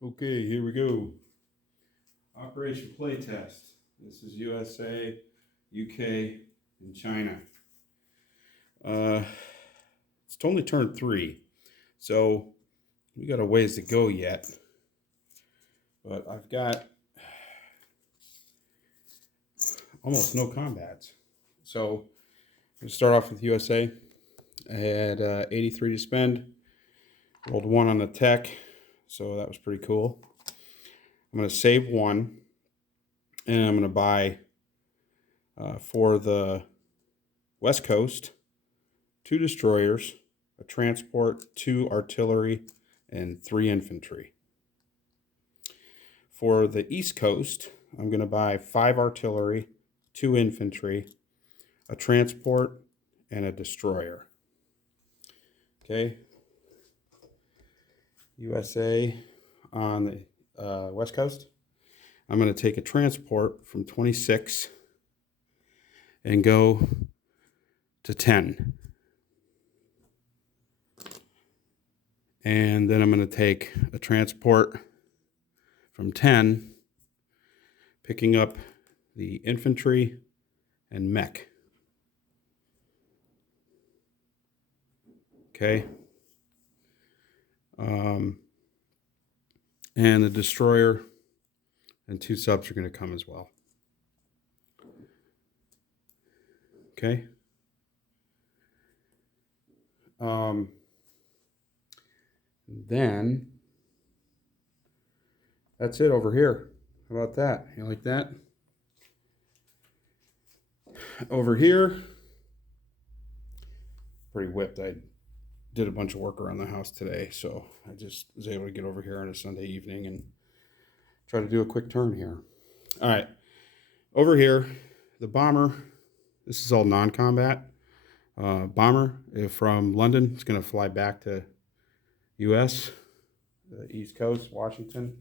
Okay, here we go. Operation Playtest. This is USA, UK, and China. Uh, it's only turned 3, so we got a ways to go yet. But I've got almost no combats. So I'm going to start off with USA. I had 83 to spend. Rolled 1 on the tech, so that was pretty cool. I'm going to save 1, and I'm going to buy for the West Coast 2 destroyers, a transport, 2 artillery, and 3 infantry. For the East Coast, I'm going to buy 5 artillery, 2 infantry, a transport, and a destroyer. Okay. USA on the West Coast, I'm going to take a transport from 26 and go to 10. And then I'm going to take a transport from 10, picking up the infantry and mech. Okay. And the destroyer and 2 subs are going to come as well. Okay. Then that's it over here. How about that? You like that? Over here, pretty whipped. I did a bunch of work around the house today, so I just was able to get over here on a Sunday evening and try to do a quick turn here. All right. Over here, the bomber. This is all non-combat. Bomber from London. It's going to fly back to U.S., the East Coast, Washington.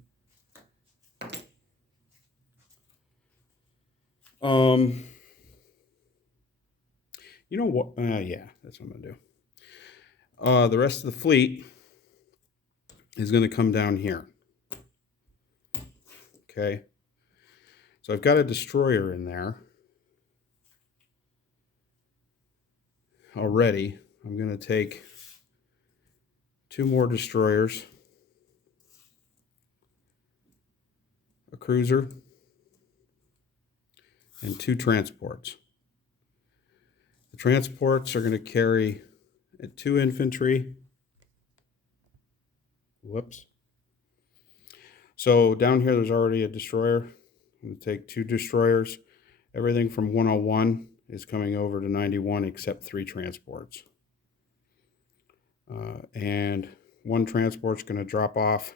You know what? Yeah, that's what I'm going to do. The rest of the fleet is going to come down here. Okay. So I've got a destroyer in there already. I'm going to take 2 more destroyers, a cruiser, and 2 transports. The transports are going to carry 2 infantry. Whoops. So down here, there's already a destroyer. I'm going to take 2 destroyers. Everything from 101 is coming over to 91 except 3 transports. And 1 transport's going to drop off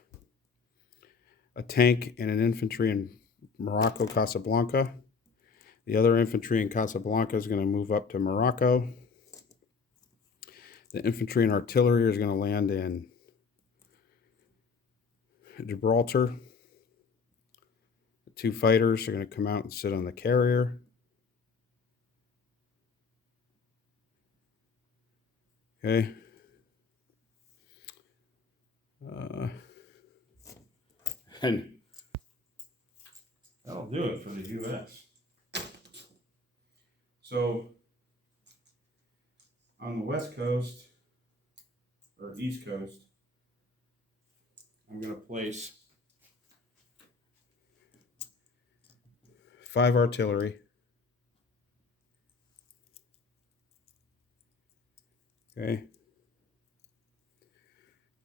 a tank and an infantry in Morocco, Casablanca. The other infantry in Casablanca is going to move up to Morocco. The infantry and artillery is going to land in Gibraltar. The 2 fighters are going to come out and sit on the carrier. Okay. And that'll do it for the U.S. So on the West Coast or East Coast, I'm going to place 5 artillery. Okay.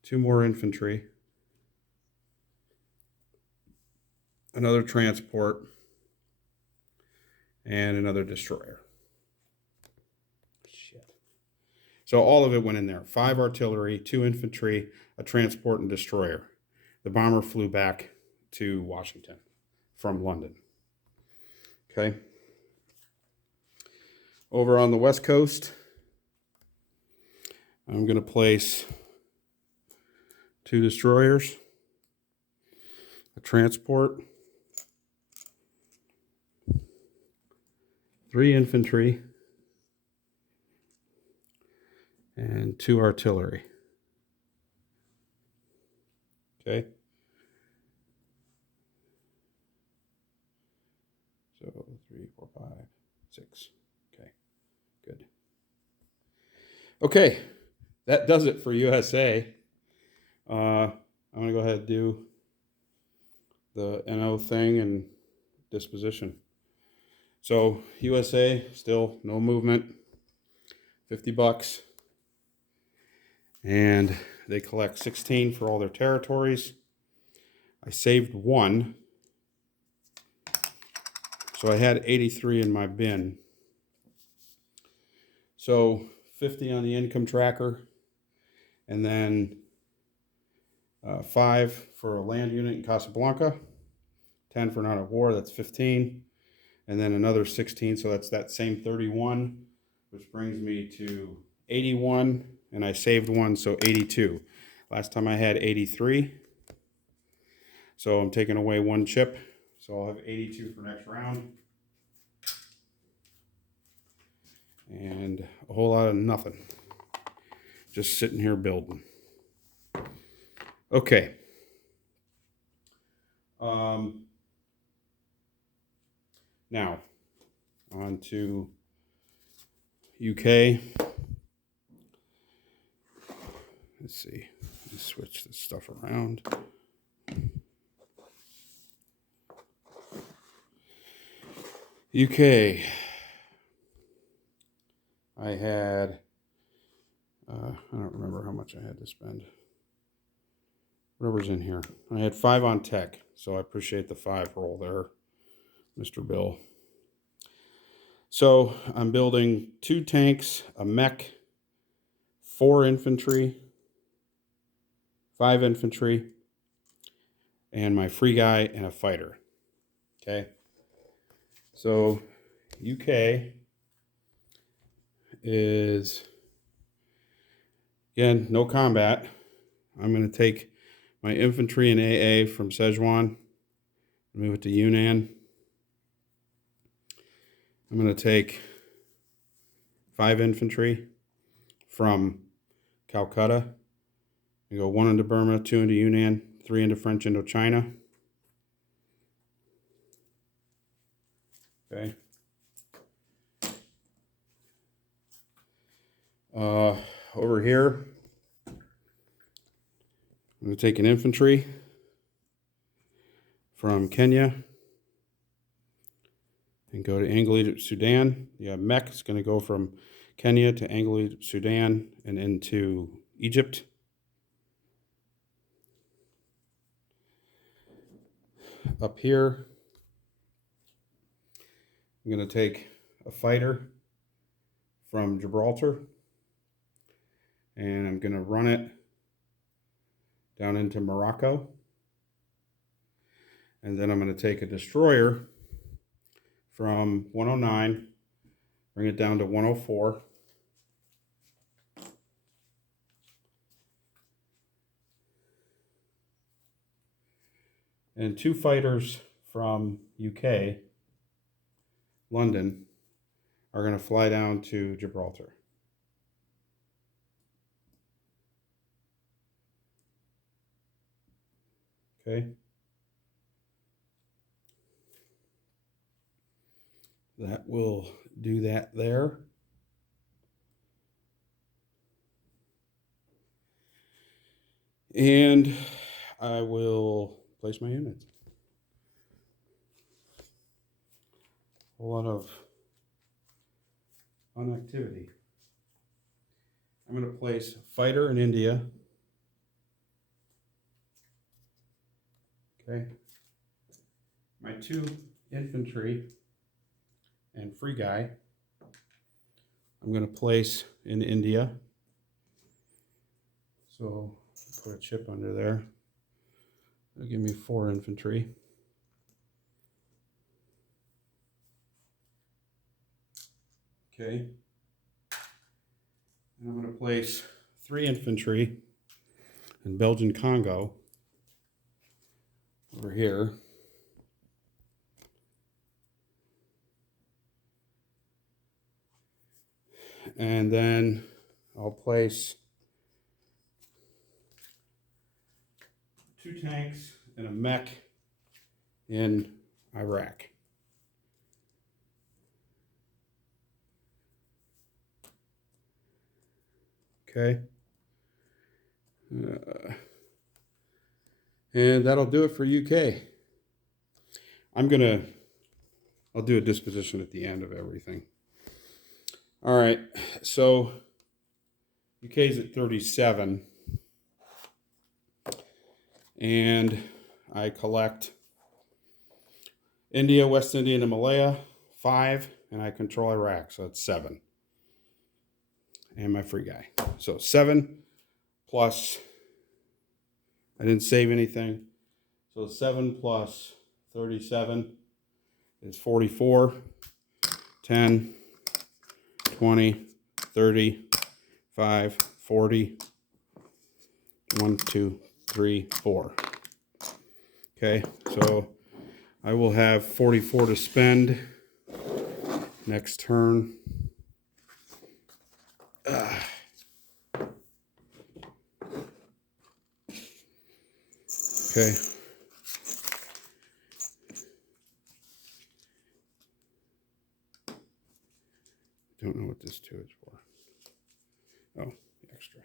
2 more infantry. Another transport. And another destroyer. Shit. So all of it went in there. 5 artillery, 2 infantry, a transport, and destroyer. The bomber flew back to Washington from London. Okay. Over on the West Coast, I'm going to place 2 destroyers, a transport, 3 infantry, and 2 artillery. Okay. 3, 4, 5, 6. Okay, good. Okay, that does it for USA. I'm going to go ahead and do the NO thing and disposition. So USA, still no movement, $50. And they collect 16 for all their territories. I saved 1. So I had 83 in my bin. So 50 on the income tracker, and then 5 for a land unit in Casablanca, 10 for not at war, that's 15, and then another 16, so that's that same 31, which brings me to 81, and I saved 1, so 82. Last time I had 83, so I'm taking away 1 chip, so I'll have 82 for next round. And a whole lot of nothing. Just sitting here building. Okay. Now, on to UK. Let's see. Let's switch this stuff around. UK. I had, I don't remember how much I had to spend. Whatever's in here. I had 5 on tech, so I appreciate the 5 roll there, Mr. Bill. So I'm building 2 tanks, a mech, 4 infantry, 5 infantry, and my free guy and a fighter. Okay. So UK is, again, no combat. I'm going to take my infantry and AA from Szechuan, move it to Yunnan. I'm going to take 5 infantry from Calcutta. I go 1 into Burma, 2 into Yunnan, 3 into French Indochina. Okay. Over here, I'm going to take an infantry from Kenya and go to Anglo Sudan. Yeah, mech is going to go from Kenya to Anglo Sudan and into Egypt. Up here, I'm going to take a fighter from Gibraltar and I'm going to run it down into Morocco. And then I'm going to take a destroyer from 109, bring it down to 104. And 2 fighters from UK, London, are going to fly down to Gibraltar. Okay. That will do that there. And I will place my units. A lot of fun activity. I'm going to place fighter in India. Okay. My 2 infantry and free guy I'm going to place in India. So put a chip under there. That'll give me 4 infantry. Okay. And I'm going to place 3 infantry in Belgian Congo over here. And then I'll place 2 tanks and a mech in Iraq. Okay. And that'll do it for UK. I'll do a disposition at the end of everything. All right, so UK's at 37. And I collect India, West India, and Malaya, 5, and I control Iraq, so that's 7. And my free guy. So 7 plus, I didn't save anything. So 7 plus 37 is 44. 10, 20, 30, 5, 40. 1, 2, 3, 4. Okay, so I will have 44 to spend next turn. Okay. Don't know what this 2 is for. Oh, extra.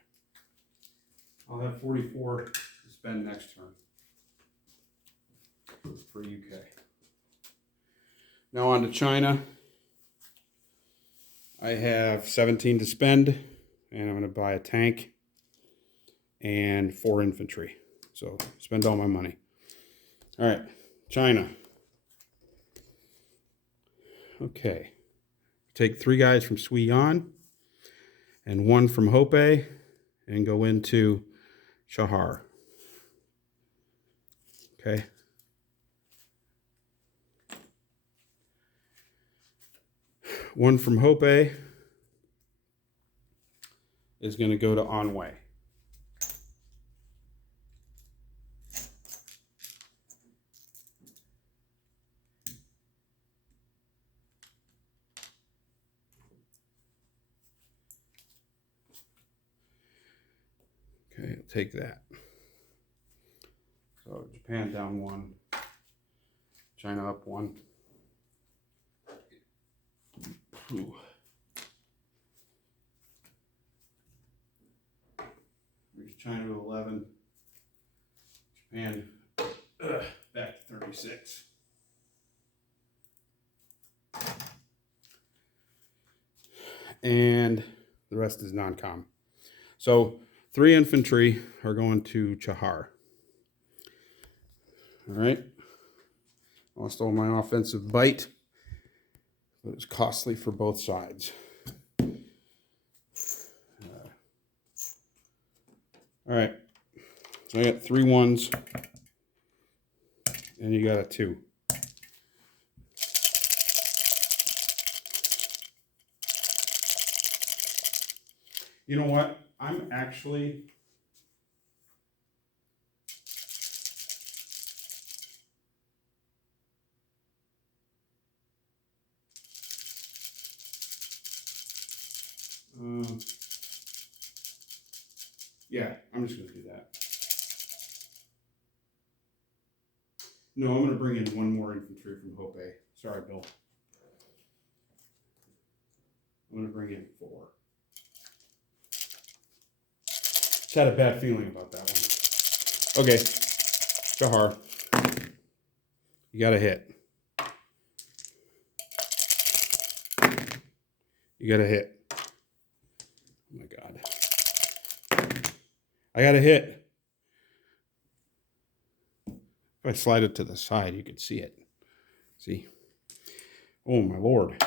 I'll have 44 to spend next turn for UK. Now on to China. I have 17 to spend, and I'm going to buy a tank and 4 infantry. So spend all my money. All right, China. Okay. Take 3 guys from Sui Yan and 1 from Hope and go into Shahar. Okay. One from Hope is going to go to Anhui. Okay, I'll take that. So Japan down 1, China up 1. Ooh. Brings China to 11. Japan back to 36. And the rest is non-com. So 3 infantry are going to Chahar. All right. Lost all my offensive bite, but it was costly for both sides. All right. So I got 3 1s, and you got a 2. You know what? I'm actually yeah, I'm just going to do that. No, I'm going to bring in 1 more infantry from Hope. Sorry, Bill. I'm going to bring in 4. Just had a bad feeling about that one. Okay, Shahar. You got to hit. You got to hit. Oh my God. I got to hit. If I slide it to the side, you could see it. See? Oh my Lord.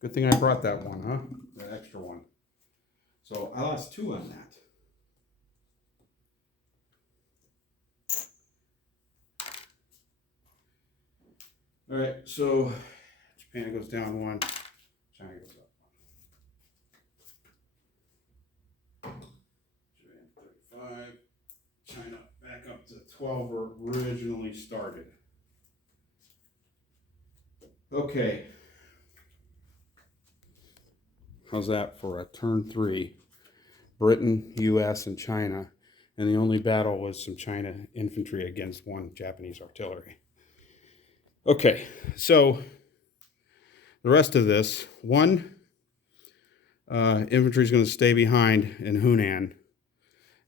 Good thing I brought that one, huh? The extra one. So I lost 2 on that. All right, so Japan goes down 1, China goes up 1. Japan 35, China back up to 12 where it originally started. Okay. How's that for a turn 3? Britain, US, and China. And the only battle was some China infantry against 1 Japanese artillery. Okay, so the rest of this, 1 infantry is going to stay behind in Hunan,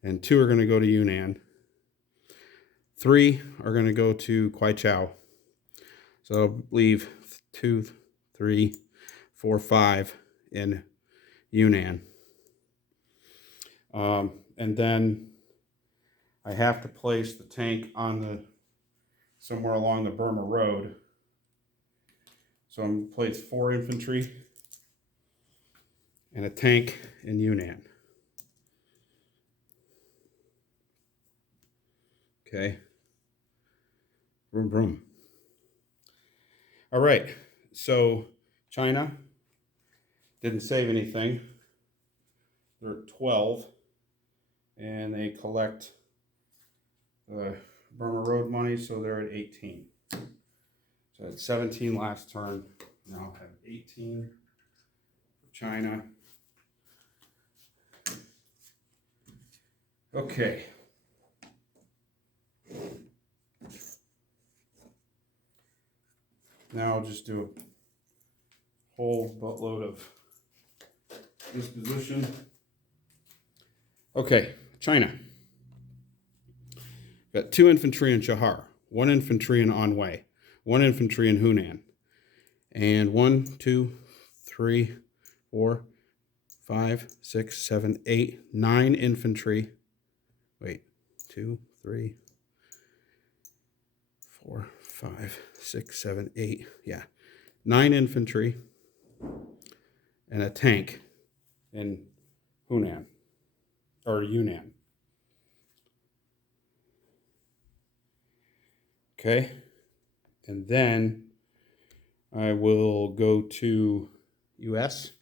and 2 are going to go to Yunnan. 3 are going to go to Kwaichou. So I'll leave 2, 3, 4, 5 in Yunnan. And then I have to place the tank on somewhere along the Burma Road. So I'm going to place 4 infantry and a tank in Yunnan. Okay. Vroom, vroom. All right. So China didn't save anything. They're at 12. And they collect the Burma Road money, so they're at 18. So at 17 last turn. Now I have 18 for China. Okay. Now I'll just do a whole buttload of disposition. Okay, China. Got 2 infantry in Chahar, 1 infantry in Anhui, 1 infantry in Hunan, and 1, 2, 3, 4, 5, 6, 7, 8, 9 infantry. Wait, 2, 3, 4, 5, 6, 7, 8. Yeah, 9 infantry and a tank in Hunan or Yunnan. Okay, and then I will go to US.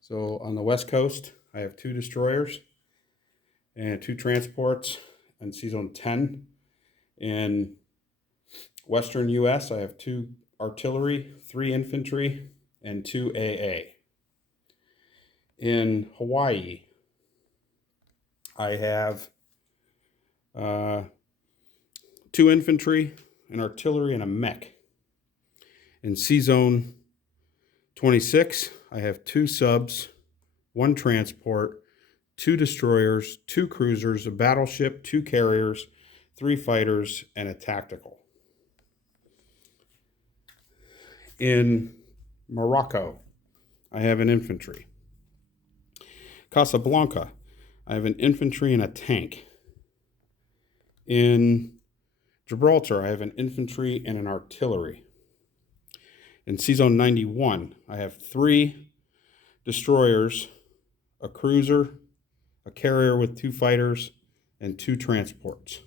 So on the West Coast, I have 2 destroyers and 2 transports on C-Zone 10. In Western US, I have 2 artillery, 3 infantry, and 2 AA. In Hawaii, I have 2 infantry, an artillery, and a mech. In C-Zone 26, I have 2 subs, 1 transport, 2 destroyers, 2 cruisers, a battleship, 2 carriers, 3 fighters, and a tactical. In Morocco, I have an infantry. Casablanca, I have an infantry and a tank. In Gibraltar, I have an infantry and an artillery. In C-Zone 91, I have 3 destroyers, a cruiser, a carrier with 2 fighters, and 2 transports.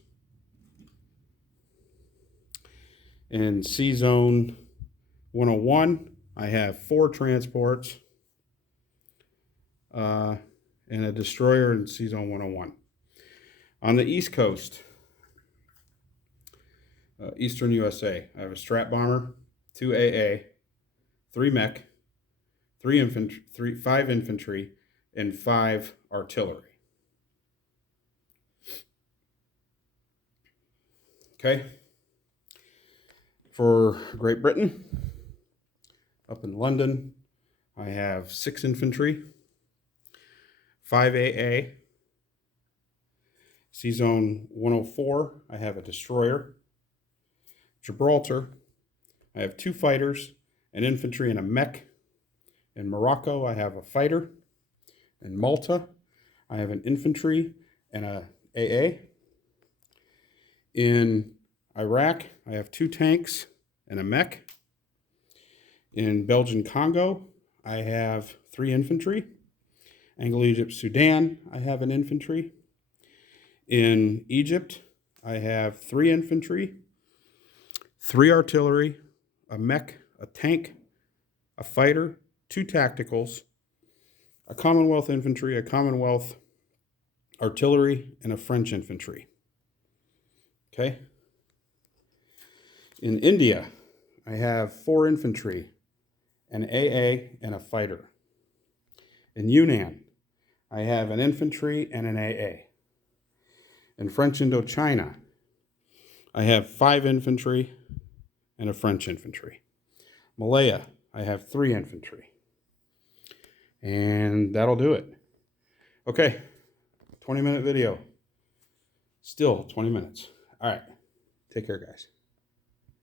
In C-Zone 101, I have 4 transports and a destroyer in C-Zone 101. On the East Coast, Eastern USA, I have a strat bomber, 2 AA, 3 mech, 5 infantry, and 5 artillery. Okay. For Great Britain, up in London, I have 6 infantry, 5 AA. C-Zone 104, I have a destroyer. Gibraltar, I have 2 fighters, an infantry, and a mech. In Morocco, I have a fighter. In Malta, I have an infantry and a AA. In Iraq, I have 2 tanks and a mech. In Belgian Congo, I have 3 infantry. Anglo-Egypt, Sudan, I have an infantry. In Egypt, I have 3 infantry, 3 artillery, a mech, a tank, a fighter, 2 tacticals, a Commonwealth infantry, a Commonwealth artillery, and a French infantry. Okay. In India, I have 4 infantry, an AA, and a fighter. In Yunnan, I have an infantry and an AA. In French Indochina, I have 5 infantry and a French infantry. Malaya, I have 3 infantry. And that'll do it. Okay, 20-minute video. Still 20 minutes. All right, take care, guys.